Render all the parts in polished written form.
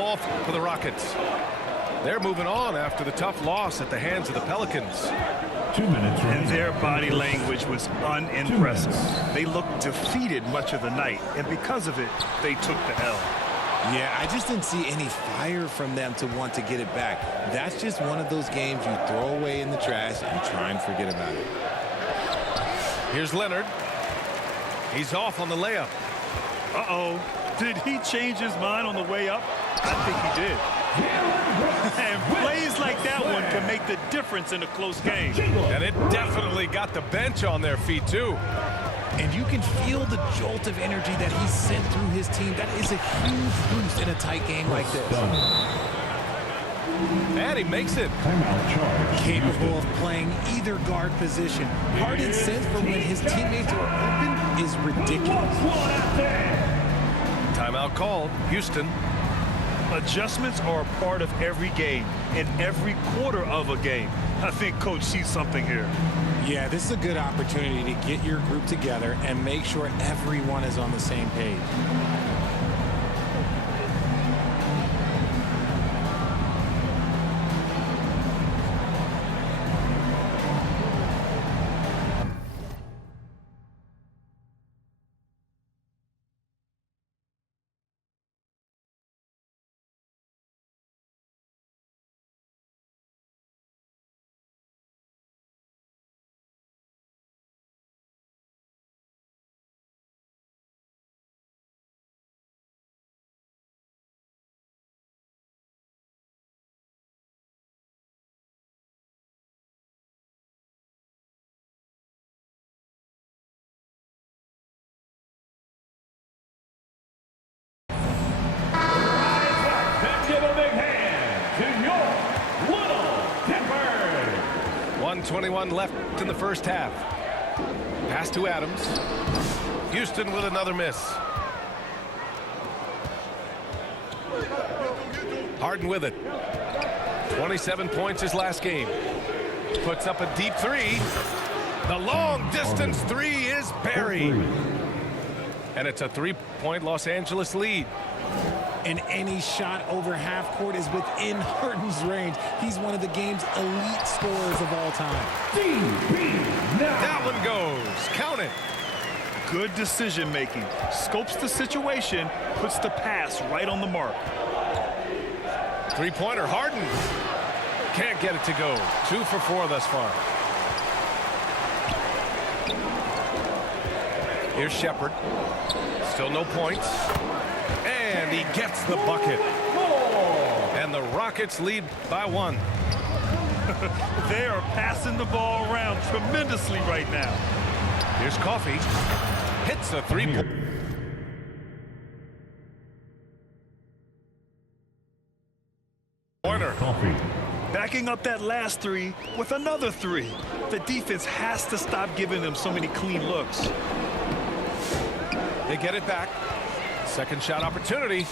ball for the Rockets. They're moving on after the tough loss at the hands of the Pelicans. 2 minutes. And their body language was unimpressive. They looked defeated much of the night, and because of it, they took the L. Yeah, I just didn't see any fire from them to want to get it back. That's just one of those games you throw away in the trash and try and forget about it. Here's Leonard. He's off on the layup. Uh-oh. Did he change his mind on the way up? I think he did. And plays like that one can make the difference in a close game. And it definitely got the bench on their feet, too. And you can feel the jolt of energy that he sent through his team. That is a huge boost in a tight game like this. And he makes it. Timeout charge. Capable of playing either guard position. Harden's sense for when his teammates are open is ridiculous. Timeout called. Houston. Adjustments are a part of every game and every quarter of a game. I think Coach sees something here. Yeah, this is a good opportunity to get your group together and make sure everyone is on the same page. Give a big hand to your Little Dipper. 1:21 left in the first half. Pass to Adams. Houston with another miss. Harden with it. 27 points his last game. Puts up a deep three. The long distance three is buried. And it's a 3-point Los Angeles lead. And any shot over half court is within Harden's range. He's one of the game's elite scorers of all time. That one goes. Count it. Good decision making. Scopes the situation, puts the pass right on the mark. Three-pointer, Harden. Can't get it to go. 2 for 4 thus far. Here's Shepherd. Still no points. And he gets the bucket. And the Rockets lead by 1. They are passing the ball around tremendously right now. Here's Coffee. Hits a three-point. Pointer. Coffee. Backing up that last three with another three. The defense has to stop giving them so many clean looks. They get it back. Second shot opportunity.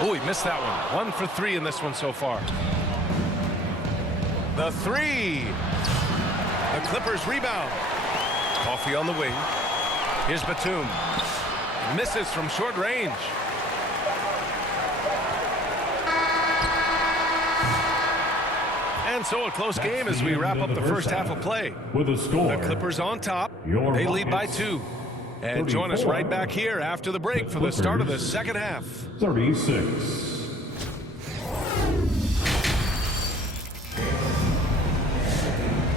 Oh, he missed that one. 1 for 3 in this one so far. The three. The Clippers rebound. Coffee on the wing. Here's Batum. Misses from short range. And so a close game as we wrap up the first half of play. With a score. The Clippers on top. They lead by 2. And join us right back here after the break for the start of the second half. 36.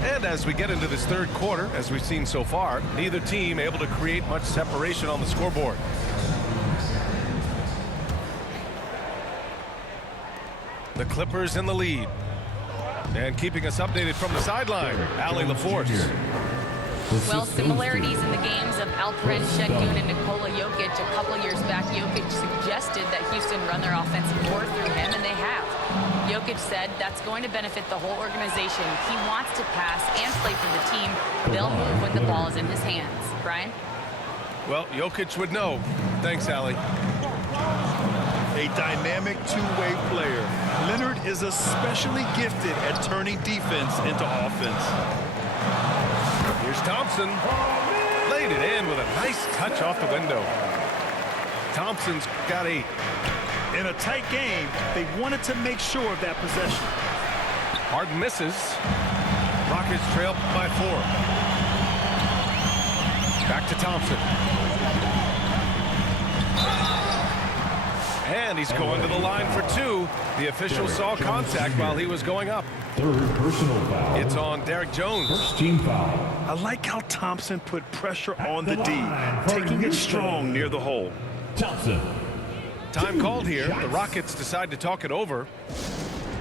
And as we get into this third quarter, as we've seen so far, neither team able to create much separation on the scoreboard. The Clippers in the lead. And keeping us updated from the sideline, Allie LaForce. Well, similarities in the games of Alperen Şengün and Nikola Jokic. A couple years back, Jokic suggested that Houston run their offensive board through him, and they have. Jokic said that's going to benefit the whole organization. He wants to pass and play for the team. They'll move when the ball is in his hands. Brian? Well, Jokic would know. Thanks, Allie. A dynamic two-way player. Leonard is especially gifted at turning defense into offense. Here's Thompson. Laid it in with a nice touch off the window. Thompson's got a In a tight game, they wanted to make sure of that possession. Harden misses. Rockets trail by 4. Back to Thompson. And he's going to the line for 2. The official saw contact while he was going up. Third personal foul. It's on Derek Jones. First team foul. I like how Thompson put pressure on the D, taking it strong near the hole. Thompson. Time called here. The Rockets decide to talk it over.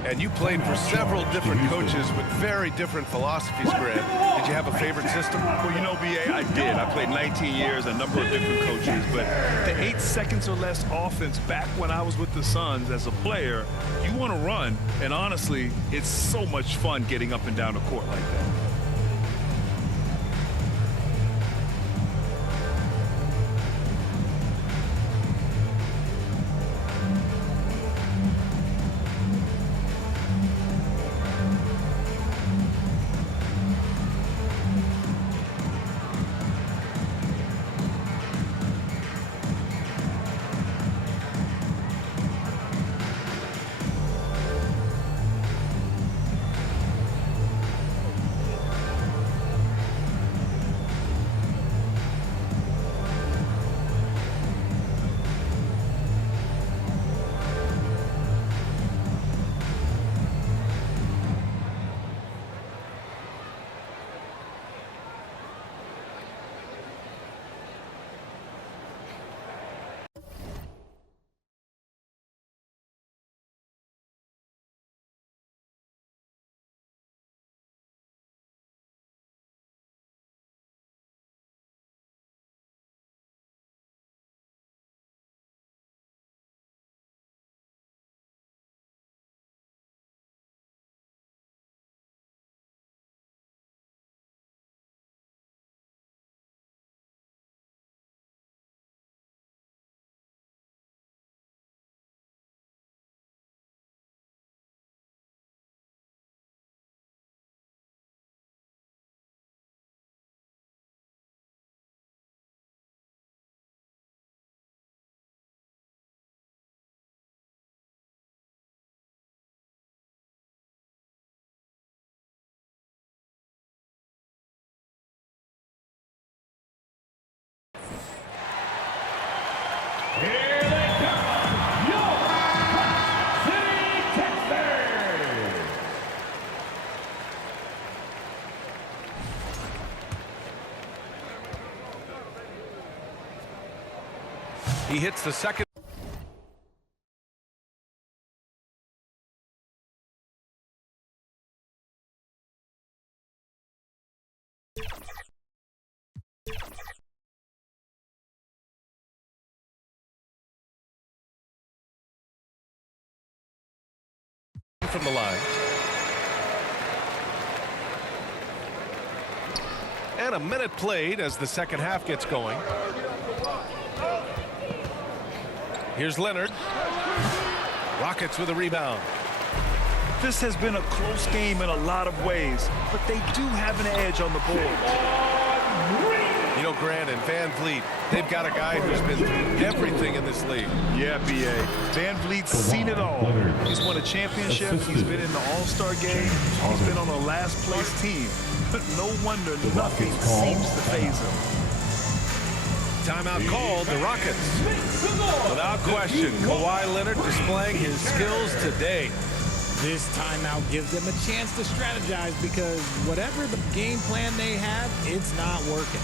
And you played for several different coaches with very different philosophies, Grant. Did you have a favorite system? Well, you know, B.A., I did. I played 19 years, a number of different coaches. But the 8 seconds or less offense back when I was with the Suns as a player, you want to run. And honestly, it's so much fun getting up and down the court like that. Here they come, your City Texans. He hits the second. From the line. And a minute played as the second half gets going. Here's Leonard. Rockets with a rebound. This has been a close game in a lot of ways, but they do have an edge on the board. You know, Grant and Van Vliet, they've got a guy who's been through everything in this league. Yeah, B.A. Van Vliet's seen it all. He's won a championship. He's been in the All-Star game. He's been on a last-place team. No wonder nothing seems to faze him. Timeout called, the Rockets. Without question, Kawhi Leonard displaying his skills today. This timeout gives them a chance to strategize because whatever the game plan they have, it's not working.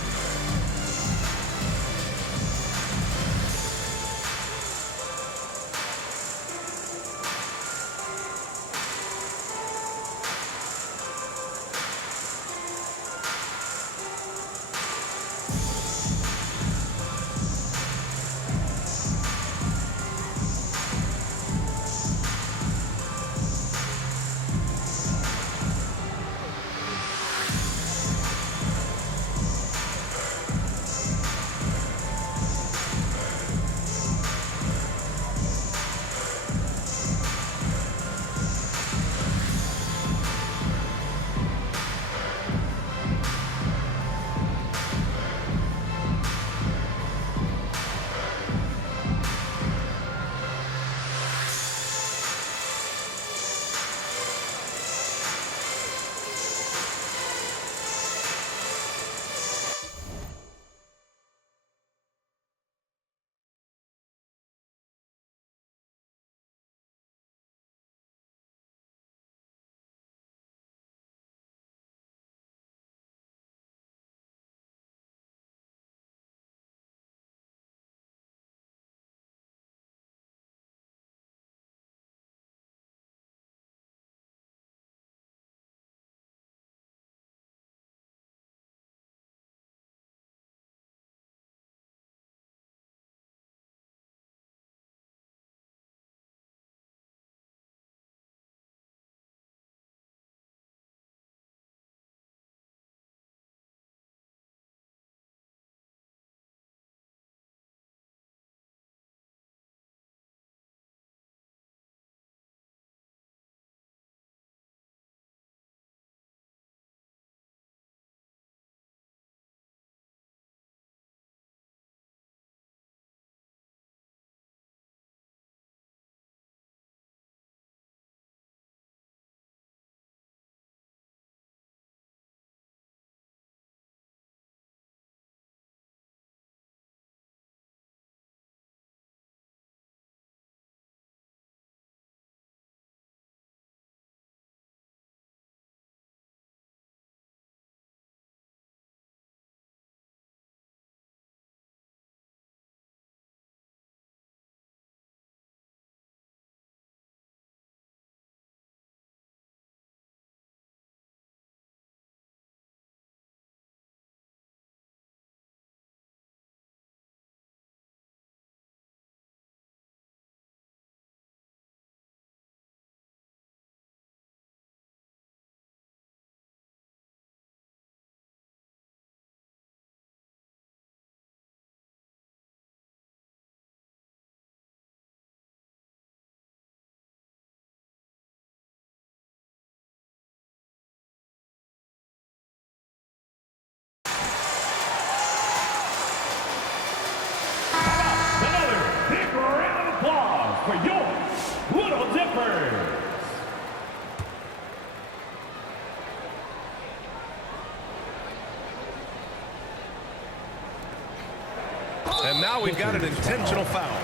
Clippers. And now we've got an intentional foul.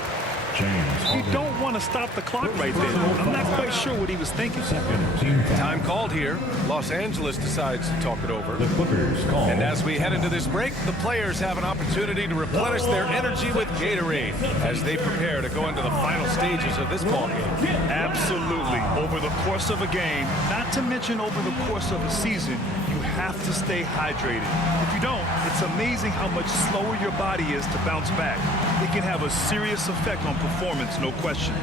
You don't want to stop the clock right there. I'm not quite sure what he was thinking. Second team foul. Time called here. Los Angeles decides to talk it over. The Clippers call. And as we head into this break, the players have an opportunity to replenish their energy with Gatorade as they prepare to go into the final stages of this ballgame. Absolutely. Over the course of a game, not to mention over the course of a season, you have to stay hydrated. If you don't, it's amazing how much slower your body is to bounce back. It can have a serious effect on performance, no question.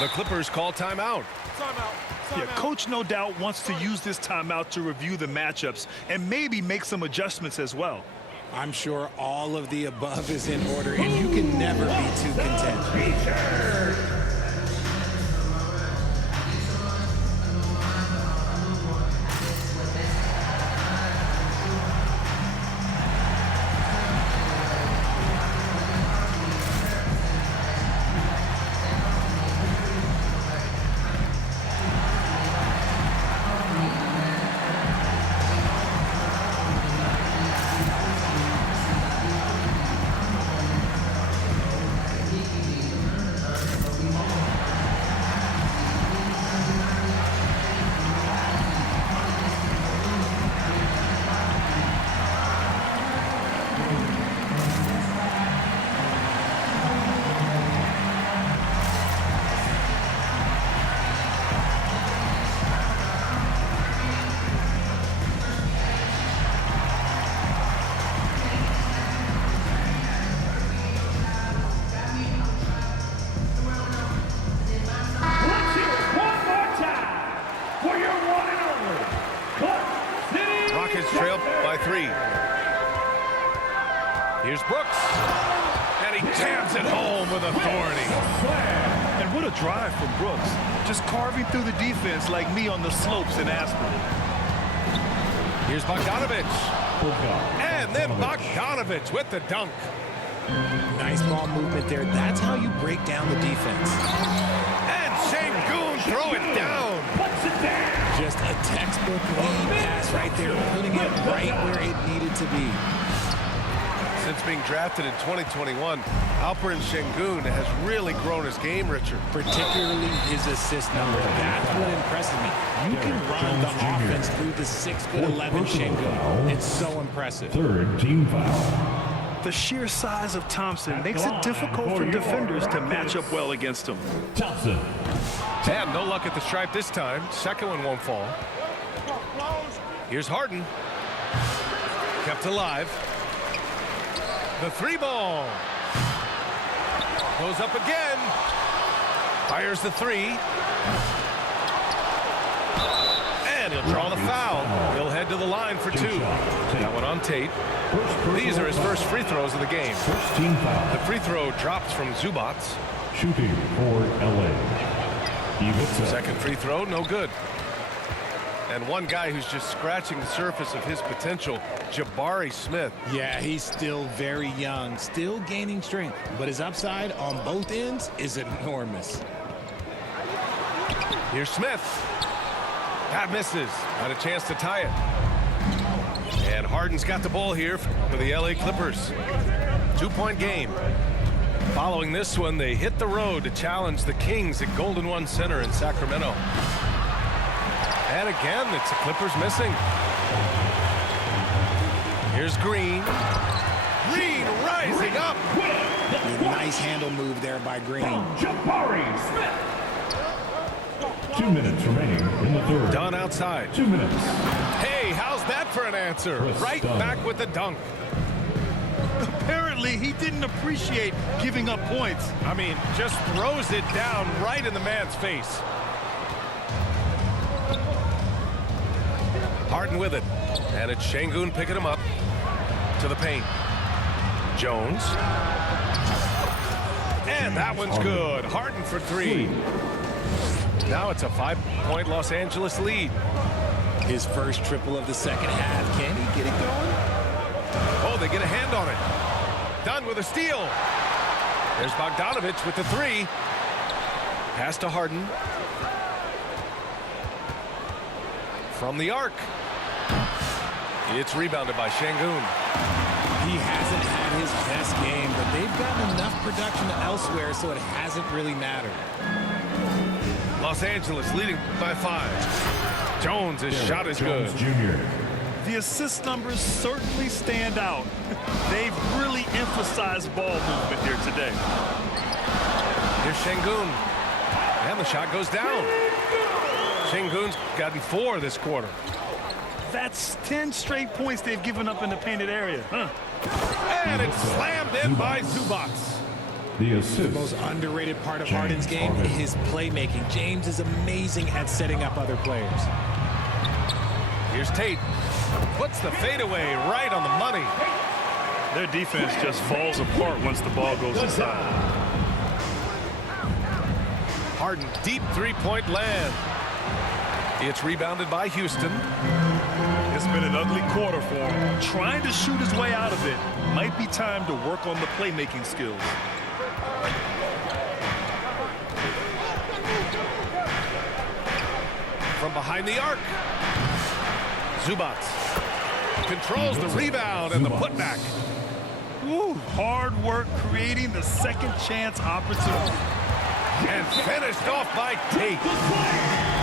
The Clippers call timeout. Yeah, coach no doubt wants to use this timeout to review the matchups and maybe make some adjustments as well. I'm sure all of the above is in order, and you can never be too content. Let's hear it one more time for your one and only Clutch City Rockets trail by 3. Here's Brooks. And he jams it home with authority. And what a drive from Brooks. Just carving through the defense like me on the slopes in Aspen. Here's Bogdanovich. And then Bogdanovich with the dunk. Nice ball movement there. That's how you break down the defense. And Şengün throw it down. puts it down. Just a textbook lead pass right there, putting it right where it needed to be. Since being drafted in 2021, Alperen Şengün has really grown his game, Richard. Particularly his assist number. That's what impresses me. You can run the offense through the 6'11" Şengün. It's so impressive. Third team foul. The sheer size of Thompson makes it difficult for defenders to match up well against him. Thompson. And no luck at the stripe this time. Second one won't fall. Here's Harden. Kept alive. The 3 ball. Goes up again. Fires the 3. And he'll draw the foul. He'll head to the line for 2. That one on Tate. These are his first free throws of the game. First team foul. The free throw drops from Zubac. Shooting for LA. Second free throw, no good. And one guy who's just scratching the surface of his potential, Jabari Smith. Yeah, he's still very young, still gaining strength, but his upside on both ends is enormous. Here's Smith. That misses. Had a chance to tie it. And Harden's got the ball here for the LA Clippers. 2-point game. Following this one, they hit the road to challenge the Kings at Golden One Center in Sacramento. And again, it's the Clippers missing. Here's Green. Green rising up. Nice handle move there by Green. Jabari Smith. 2 minutes remaining in the third. Done outside. 2 minutes. Hey, how's that for an answer? Chris Right Dunn. back with the dunk. Apparently, he didn't appreciate giving up points. I mean, just throws it down right in the man's face. Harden with it. And it's Şengün picking him up to the paint. Jones. And that one's good. Harden for three. Now it's a 5-point Los Angeles lead. His first triple of the second half. Can he get it going? Oh, they get a hand on it. Dunn with a steal. There's Bogdanovich with the three. Pass to Harden. From the arc. It's rebounded by Şengün. He hasn't had his best game, but they've gotten enough production elsewhere, so it hasn't really mattered. Los Angeles leading by 5. Jones' his shot is good. Jones Jr. The assist numbers certainly stand out. They've really emphasized ball movement here today. Here's Şengün. And the shot goes down. Şengün's gotten 4 this quarter. That's 10 straight points they've given up in the painted area. Huh? And it's slammed in by Zubac. The assist. The most underrated part of James Harden's game Harden. is his playmaking. James is amazing at setting up other players. Here's Tate. Puts the fadeaway right on the money. Their defense just falls apart once the ball goes inside. Harden, deep three-point land. It's rebounded by Houston. It's been an ugly quarter for him. Trying to shoot his way out of it. Might be time to work on the playmaking skills. From behind the arc. Zubac controls the rebound and the putback. Ooh, hard work creating the second chance opportunity. And finished off by Tate.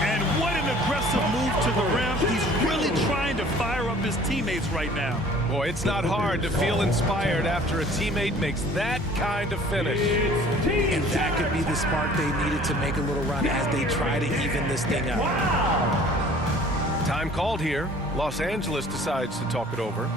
And what an aggressive move to the rim. He's really trying to fire up his teammates right now. Boy, it's not hard to feel inspired after a teammate makes that kind of finish. And that could be the spark they needed to make a little run as they try to even this thing up. Time called here. Los Angeles decides to talk it over.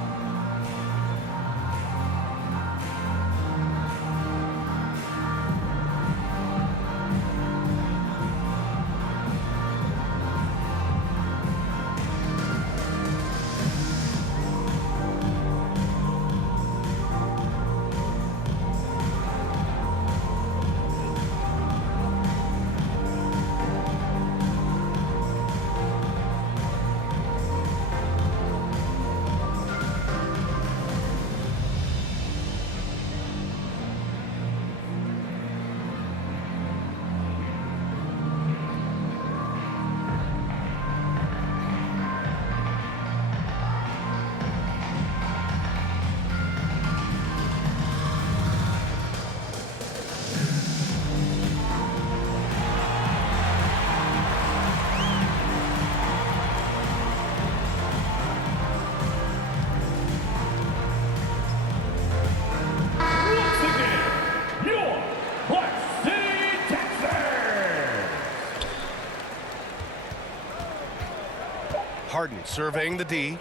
Harden surveying the D.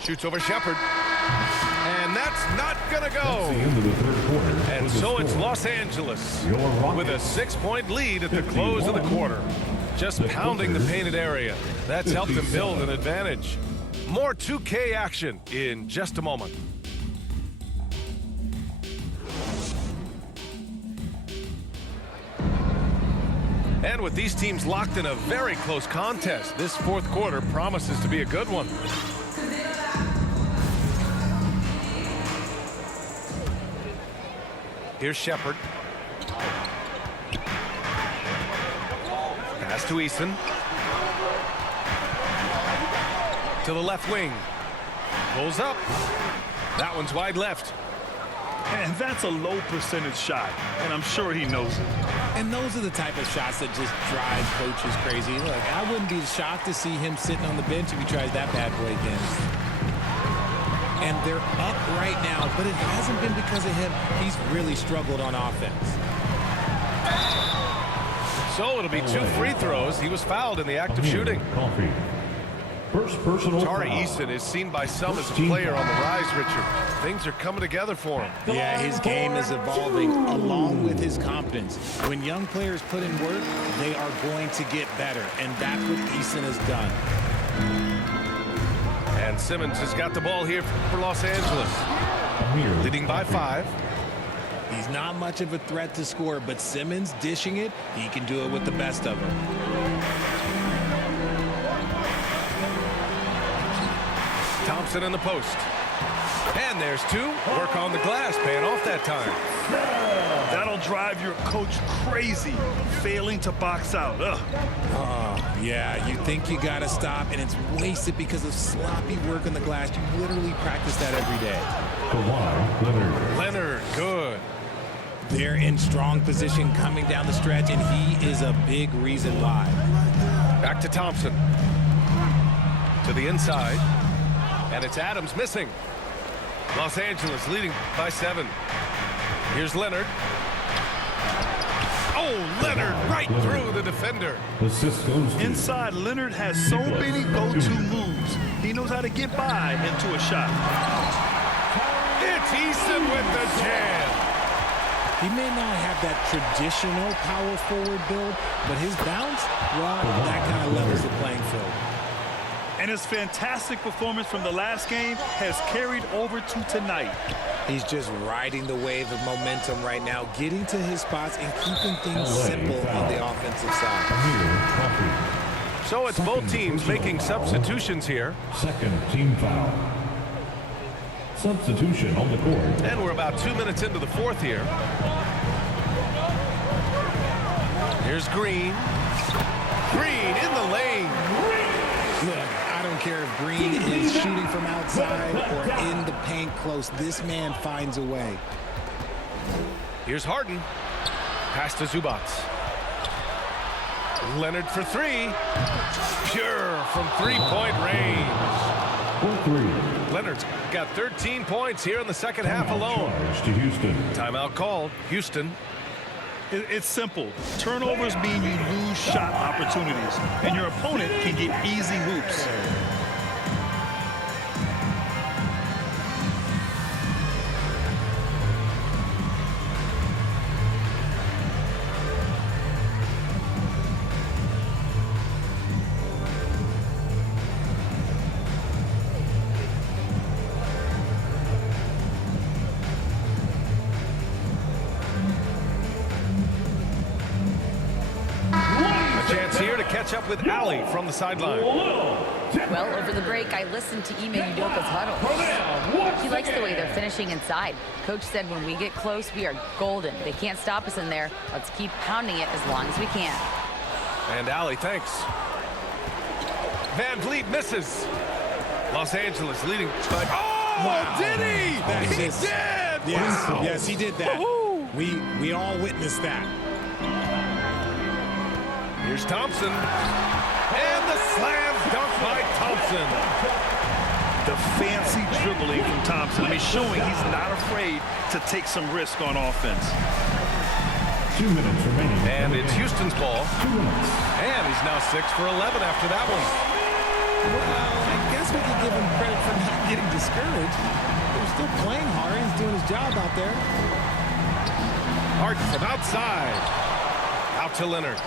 Shoots over Shepherd. And that's not going to The go. end of the third quarter. And with the so it's score. Los Angeles Your with a Rockets. 6-point lead at the close of the 51. quarter. Just The pounding the Clippers. painted area. That's helped them build an 57. advantage. More 2K action in just a moment. And with these teams locked in a very close contest, this fourth quarter promises to be a good one. Here's Shepherd. Pass to Eason. To the left wing. Pulls up. That one's wide left. And that's a low percentage shot, and I'm sure he knows it. And those are the type of shots that just drive coaches crazy. Look, I wouldn't be shocked to see him sitting on the bench if he tries that bad boy again. And they're up right now, but it hasn't been because of him. He's really struggled on offense. So it'll be 2 free throws. He was fouled in the act of shooting. Kahwi. First personal Tari foul. Eason is seen by some as a player on the rise, Richard. Things are coming together for him. Yeah, his game is evolving along with his confidence. When young players put in work, they are going to get better, and that's what Eason has done. And Simmons has got the ball here for Los Angeles. Leading by 5. He's not much of a threat to score, but Simmons dishing it, he can do it with the best of them. Thompson in the post. And there's 2. Work on the glass, paying off that time. That'll drive your coach crazy, failing to box out. Ugh. Yeah, you think you got to stop, and it's wasted because of sloppy work on the glass. You literally practice that every day. Kawhi Leonard. Leonard, good. They're in strong position coming down the stretch, and he is a big reason why. Back to Thompson. To the inside. And it's Adams missing. Los Angeles leading by 7. Here's Leonard. Oh, Leonard right through the defender. Assist goes to Inside, Leonard has so many go-to moves. He knows how to get by into a shot. It's Eason with the jam. He may not have that traditional power forward build, but his bounce, well, that kind of levels the playing field. And his fantastic performance from the last game has carried over to tonight. He's just riding the wave of momentum right now, getting to his spots and keeping things simple on the offensive side. So it's both teams making substitutions here. Second team foul. Substitution on the court. And we're about 2 minutes into the 4th here. Here's Green. Green in the lane. Look, I don't care if Green is shooting from outside or in the paint close. This man finds a way. Here's Harden. Pass to Zubac. Leonard for 3. Pure from 3-point range. 4-3. Leonard's got 13 points here in the second half alone. Charge to Houston. Timeout called. Houston. It's simple. Turnovers mean you lose shot opportunities, and your opponent can get easy hoops. Catch up with Allie from the sideline. Well, over the break, I listened to Ime Udoka's huddle. He likes the way they're finishing inside. Coach said when we get close, we are golden. They can't stop us in there. Let's keep pounding it as long as we can. And Allie, thanks. Van Vliet misses. Los Angeles leading by... Oh, wow. Did he? He did! Yes, he did that. We all witnessed that. Here's Thompson. And the slam dunk by Thompson. The fancy dribbling from Thompson. I mean, showing he's not afraid to take some risk on offense. 2 minutes remaining. And it's Houston's ball. 2 minutes. And he's now 6 for 11 after that one. Well, I guess we can give him credit for not getting discouraged. They're still playing hard. He's doing his job out there. Harden from outside. Out to Leonard.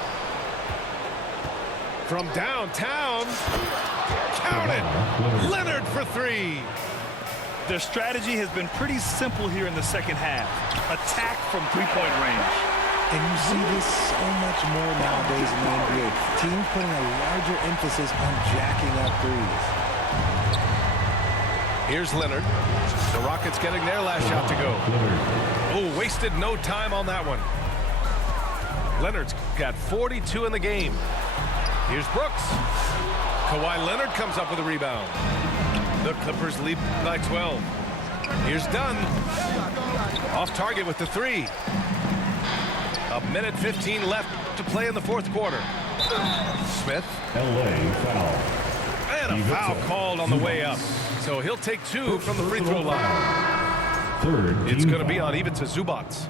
From downtown. Count it. Leonard for 3. Their strategy has been pretty simple here in the second half. Attack from three-point range. And you see this so much more nowadays in the NBA. Teams putting a larger emphasis on jacking up threes. Here's Leonard. The Rockets getting their last shot to go. Oh, wasted no time on that one. Leonard's got 42 in the game. Here's Brooks. Kawhi Leonard comes up with a rebound. The Clippers lead by 12. Here's Dunn. Off target with the 3. A minute 15 left to play in the fourth quarter. Smith. LA foul. And a foul called on the way up. So he'll take 2 from the free throw line. Third. It's going to be on Ivica Zubac.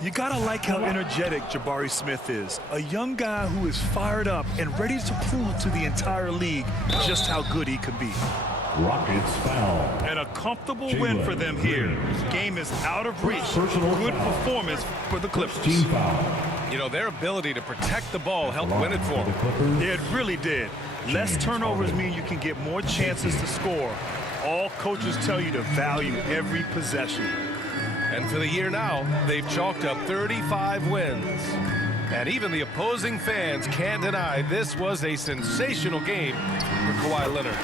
You gotta like how energetic Jabari Smith is. A young guy who is fired up and ready to prove to the entire league just how good he can be. Rockets foul. And a comfortable win for them here. Game is out of reach. Good performance for the Clippers. Team foul. You know, their ability to protect the ball helped win it for them. It really did. Less turnovers mean you can get more chances to score. All coaches tell you to value every possession. And for the year now, they've chalked up 35 wins. And even the opposing fans can't deny this was a sensational game for Kawhi Leonard.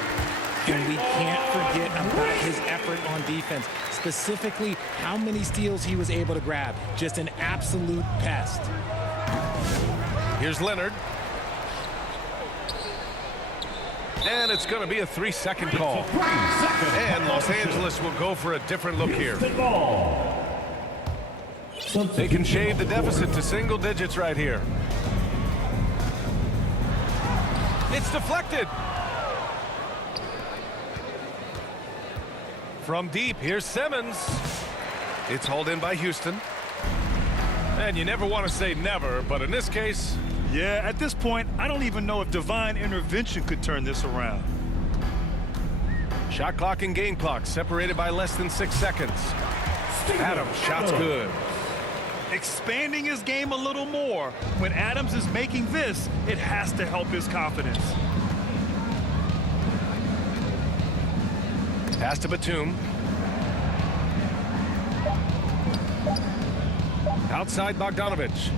And we can't forget about his effort on defense, specifically how many steals he was able to grab. Just an absolute pest. Here's Leonard. And it's going to be a 3-second call. And Los Angeles will go for a different look here. They can shave the deficit to single digits right here. It's deflected. From deep, here's Simmons. It's hauled in by Houston. And you never want to say never, but in this case... Yeah, at this point, I don't even know if divine intervention could turn this around. Shot clock and game clock separated by less than 6 seconds. Adams, shot's good. Expanding his game a little more. When Adams is making this, it has to help his confidence. Pass to Batum. Outside Bogdanovich.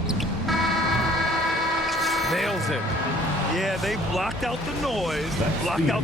Nails it. Yeah, they blocked out the noise, blocked out